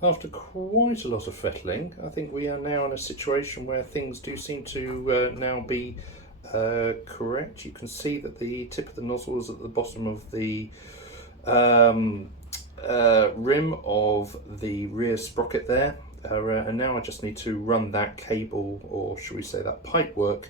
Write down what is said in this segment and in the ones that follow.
After quite a lot of fettling, I think we are now in a situation where things do seem to now be correct. You can see that the tip of the nozzle is at the bottom of the um, rim of the rear sprocket there. And now I just need to run that cable, or should we say that pipe work,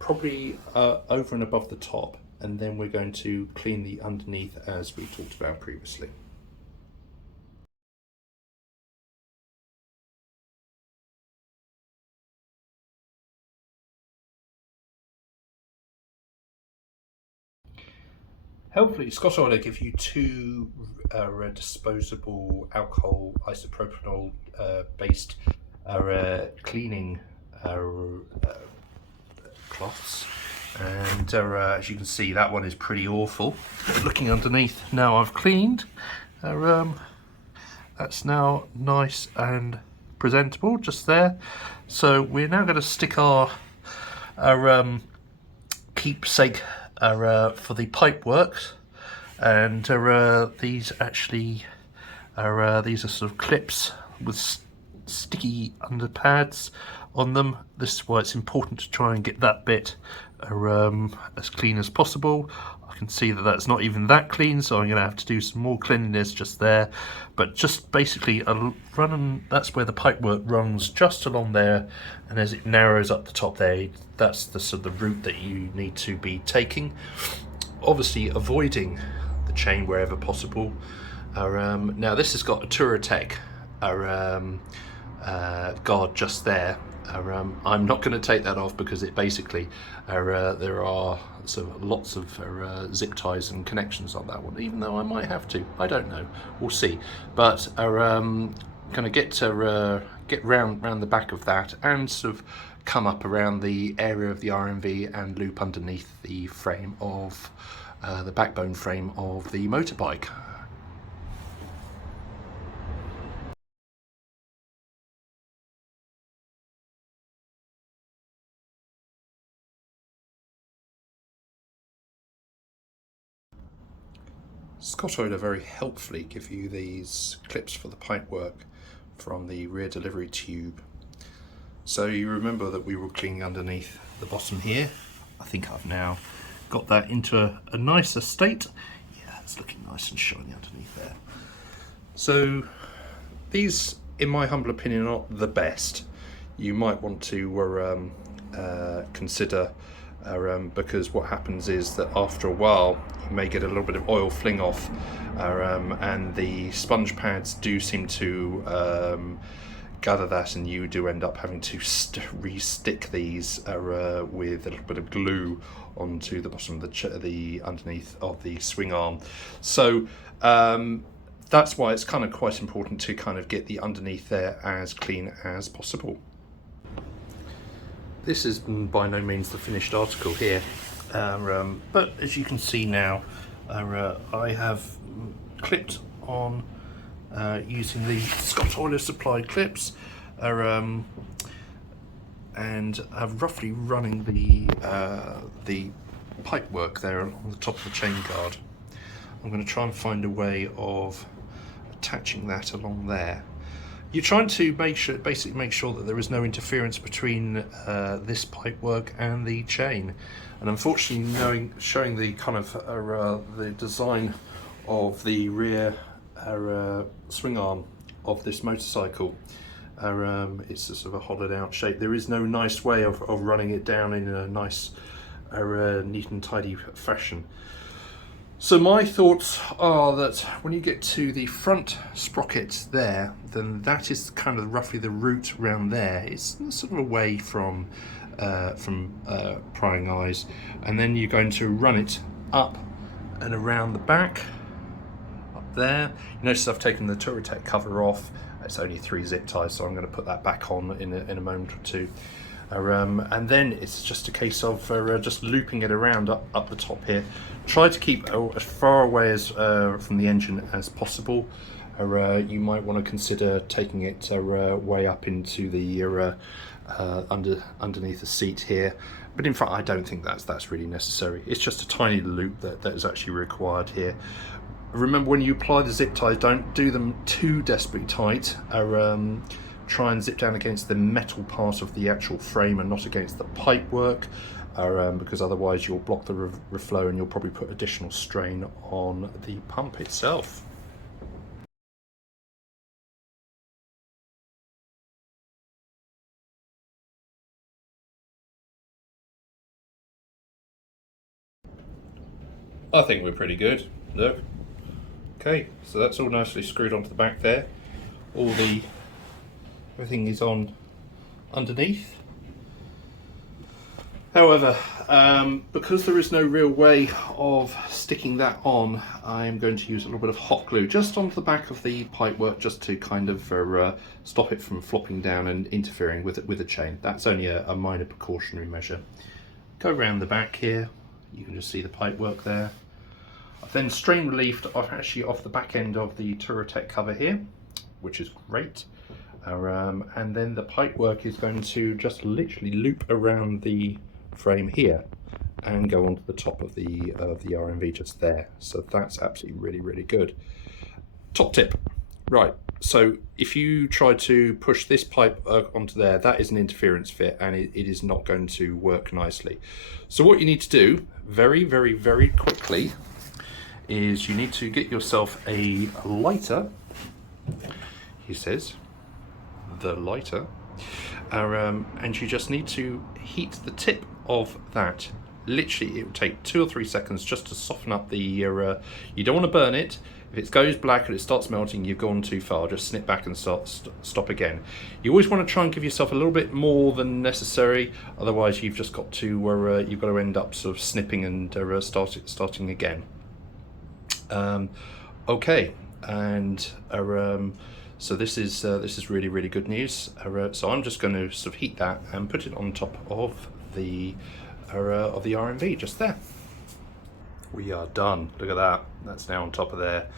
probably over and above the top, and then we're going to clean the underneath as we talked about previously. Helpfully, Scottoiler give you two disposable alcohol isopropanol based cleaning cloths, and as you can see, that one is pretty awful. Looking underneath now, I've cleaned. That's now nice and presentable just there. So we're now going to stick our keepsake for the pipe works, and these actually are these are sort of clips with sticky underpads on them. This is why it's important to try and get that bit as clean as possible. I can see that that's not even that clean, so I'm going to have to do some more cleanliness just there. But just basically that's where the pipework runs just along there, and as it narrows up the top there, that's the sort of the route that you need to be taking. Obviously avoiding the chain wherever possible. Now this has got a Touratech guard just there. I'm not going to take that off because it basically there are sort of lots of zip ties and connections on that one, even though I might have to. I don't know, we'll see. But going to get round the back of that and sort of come up around the area of the RMV and loop underneath the frame of the backbone frame of the motorbike. Scottoiler very helpfully give you these clips for the pipework from the rear delivery tube. So you remember that we were cleaning underneath the bottom here. I think I've now got that into a nicer state. Yeah, it's looking nice and shiny underneath there. So these, in my humble opinion, are not the best. You might want to consider because what happens is that after a while you may get a little bit of oil fling off, and the sponge pads do seem to gather that, and you do end up having to re-stick these with a little bit of glue onto the bottom of the underneath of the swing arm. So that's why it's kind of quite important to kind of get the underneath there as clean as possible. This is by no means the finished article here, but as you can see now, I have clipped on using the Scottoiler supplied clips, and I'm roughly running the pipe work there on the top of the chain guard. I'm going to try and find a way of attaching that along there. You're trying to basically make sure that there is no interference between this pipe work and the chain. And unfortunately, showing the kind of the design of the rear swing arm of this motorcycle, it's a sort of a hollowed out shape. There is no nice way of running it down in a nice, neat and tidy fashion. So my thoughts are that when you get to the front sprocket there, then that is kind of roughly the route around there. It's sort of away from prying eyes, and then you're going to run it up and around the back, up there. You notice I've taken the Touratech cover off. It's only 3 zip ties, so I'm going to put that back on in a moment or two. And then it's just a case of just looping it around up the top here. Try to keep as far away as from the engine as possible. You might want to consider taking it way up into the underneath the seat here, but in fact I don't think that's really necessary. It's just a tiny loop that is actually required here. Remember, when you apply the zip ties, don't do them too desperately tight. Try and zip down against the metal part of the actual frame and not against the pipework, because otherwise you'll block the reflow and you'll probably put additional strain on the pump itself. I think we're pretty good. Look. Okay, so that's all nicely screwed onto the back there. Everything is on underneath. However, because there is no real way of sticking that on, I'm going to use a little bit of hot glue just onto the back of the pipework, just to kind of stop it from flopping down and interfering with the chain. That's only a minor precautionary measure. Go around the back here, you can just see the pipework there. I've then strain relieved off the back end of the Touratech cover here, which is great. And then the pipework is going to just literally loop around the frame here and go onto the top of the RMV just there. So that's absolutely really good. Top tip, right? So if you try to push this pipe onto there, that is an interference fit, and it is not going to work nicely. So what you need to do very quickly is you need to get yourself a lighter. He says, the lighter, and you just need to heat the tip of that. Literally, it will take 2 or 3 seconds just to soften up the. You don't want to burn it. If it goes black and it starts melting, you've gone too far. Just snip back and stop again. You always want to try and give yourself a little bit more than necessary. Otherwise, you've just got to end up sort of snipping and starting again. Okay, and so this is really good news. So I'm just going to sort of heat that and put it on top of the RMV just there. We are done. Look at that. That's now on top of there.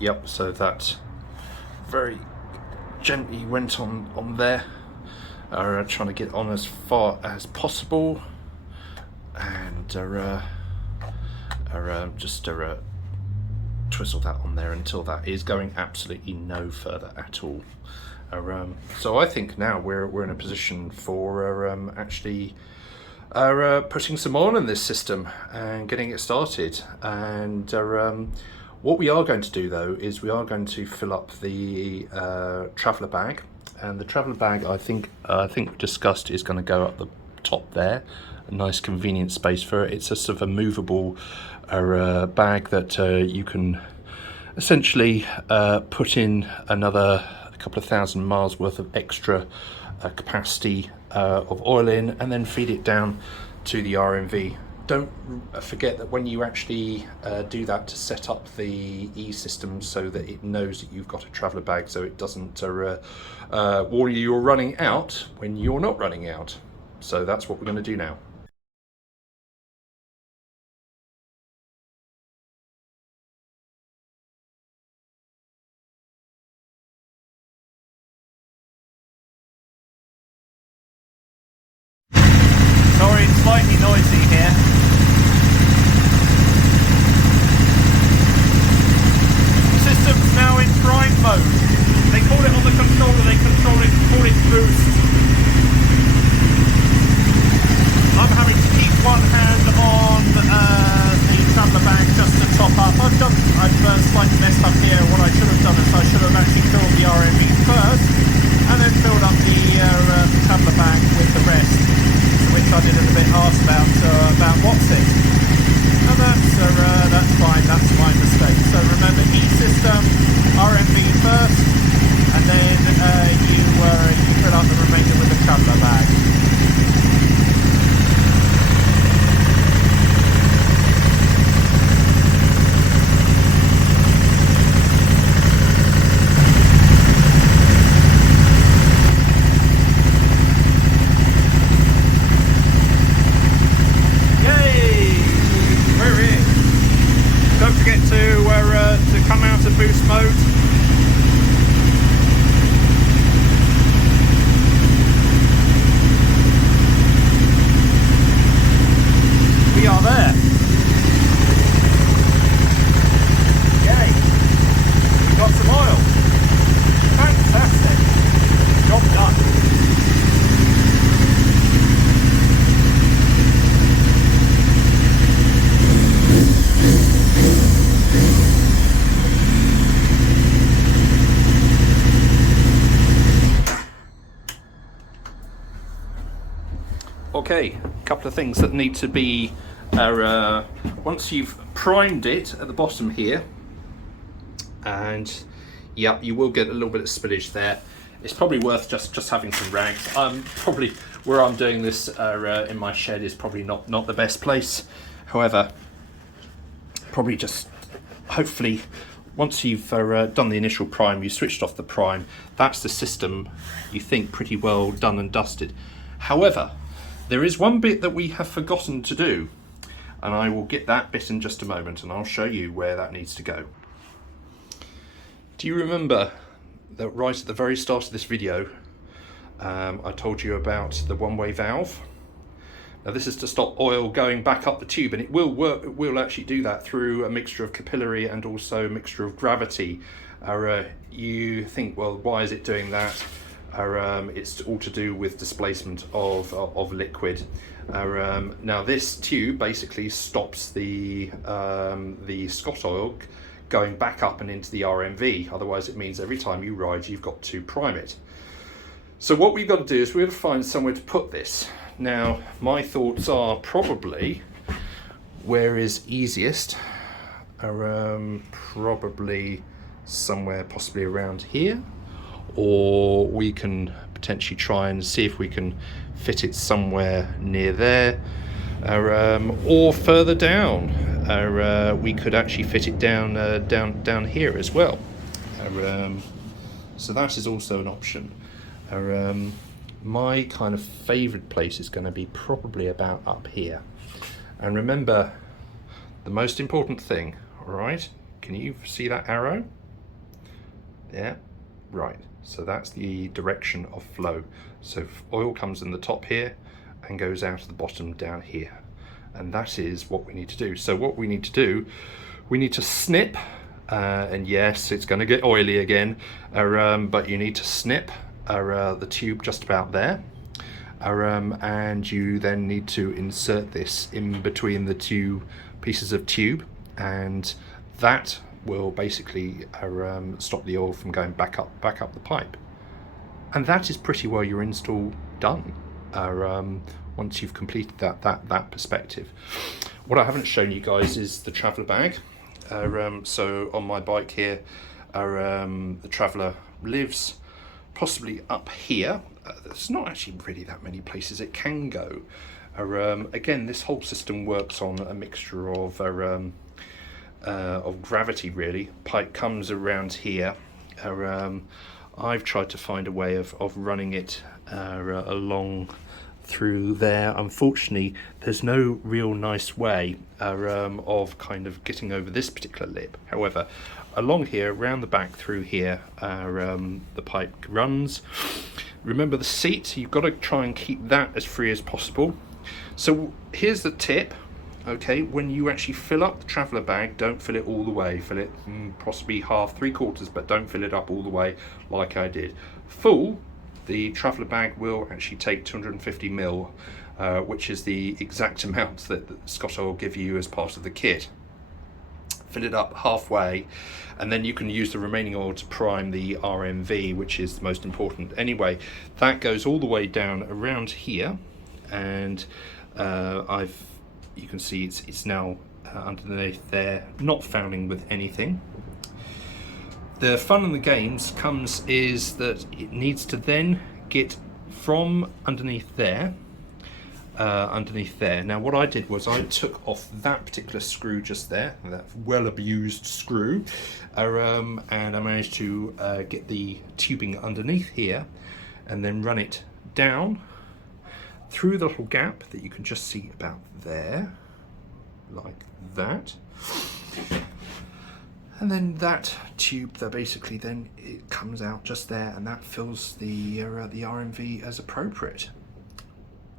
Yep. So that very gently went on there. Trying to get on as far as possible, and just twistle that on there until that is going absolutely no further at all. So I think now we're in a position for actually putting some oil in this system and getting it started. And what we are going to do though is we are going to fill up the traveller bag, and the traveller bag I think we discussed is going to go up the top there. A nice convenient space for it. It's a sort of a movable bag that you can essentially put in another couple of 1,000 miles worth of extra capacity of oil in, and then feed it down to the RMV. Don't forget that when you actually do that, to set up the e-system so that it knows that you've got a traveller bag, so it doesn't warn you you're running out when you're not running out. So that's what we're going to do now. Sorry, it's slightly noisy here. The system's now in prime mode. They call it on the controller, call it boost. I'm having to keep one hand on the traveller bag just to top up. I've slightly messed up here. What I should have done is I should have actually filled the RMV first and then filled up the traveller bag with the rest, which I did a bit asked about what's it. And that's fine, that's my mistake. So remember, E-system, RMV first, and then you fill up the remainder with the traveller bag. Don't forget to come out of boost mode. We are there. Okay, a couple of things that need to be, once you've primed it at the bottom here, and yeah, you will get a little bit of spillage there. It's probably worth just having some rags. Probably where I'm doing this in my shed is probably not the best place. However, probably just hopefully once you've done the initial prime, you switched off the prime, that's the system you think pretty well done and dusted. However, there is one bit that we have forgotten to do, and I will get that bit in just a moment, and I'll show you where that needs to go. Do you remember that right at the very start of this video, I told you about the one-way valve? Now this is to stop oil going back up the tube, and it will work. It will actually do that through a mixture of capillary and also a mixture of gravity. You think, well, why is it doing that? It's all to do with displacement of liquid. Now this tube basically stops the Scottoiler going back up and into the RMV. Otherwise it means every time you ride you've got to prime it. So what we've got to do is we've got to find somewhere to put this. Now my thoughts are probably where is easiest, probably somewhere possibly around here, or we can potentially try and see if we can fit it somewhere near there, or further down. We could actually fit it down here as well. So that is also an option. My kind of favourite place is going to be probably about up here. And remember, the most important thing, all right? Can you see that arrow? Yeah, right. So that's the direction of flow. So oil comes in the top here and goes out at the bottom down here. And that is what we need to do. So what we need to do, we need to snip, and yes, it's going to get oily again, but you need to snip the tube just about there, and you then need to insert this in between the two pieces of tube, and that will basically stop the oil from going back up the pipe. And that is pretty well your install done. Once you've completed that perspective. What I haven't shown you guys is the traveller bag. So on my bike here, the traveller lives possibly up here. There's not actually really that many places it can go. Again, this whole system works on a mixture of gravity really. Pipe comes around here. I've tried to find a way of running it along through there. Unfortunately, there's no real nice way of kind of getting over this particular lip. However, along here, around the back through here, the pipe runs. Remember the seat, you've got to try and keep that as free as possible. So here's the tip. Okay, when you actually fill up the traveller bag, don't fill it all the way. Fill it possibly half, 3/4, but don't fill it up all the way like I did. Full, the traveller bag will actually take 250 ml, which is the exact amount that Scottoiler will give you as part of the kit. Fill it up halfway, and then you can use the remaining oil to prime the RMV, which is the most important. Anyway, that goes all the way down around here, and you can see it's now underneath there, not fouling with anything. The fun in the games is that it needs to then get from underneath there. Now what I did was I took off that particular screw just there, that well abused screw, and I managed to get the tubing underneath here and then run it down through the little gap that you can just see about there, like that. And then that tube, that basically then it comes out just there, and that fills the RMV as appropriate.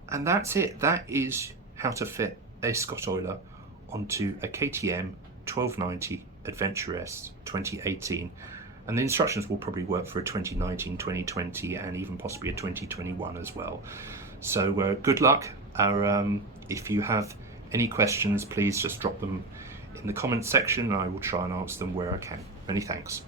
And that's it. That is how to fit a Scottoiler onto a KTM 1290 Adventure S 2018. And the instructions will probably work for a 2019, 2020, and even possibly a 2021 as well. So good luck. If you have any questions, please just drop them in the comments section, and I will try and answer them where I can. Many thanks.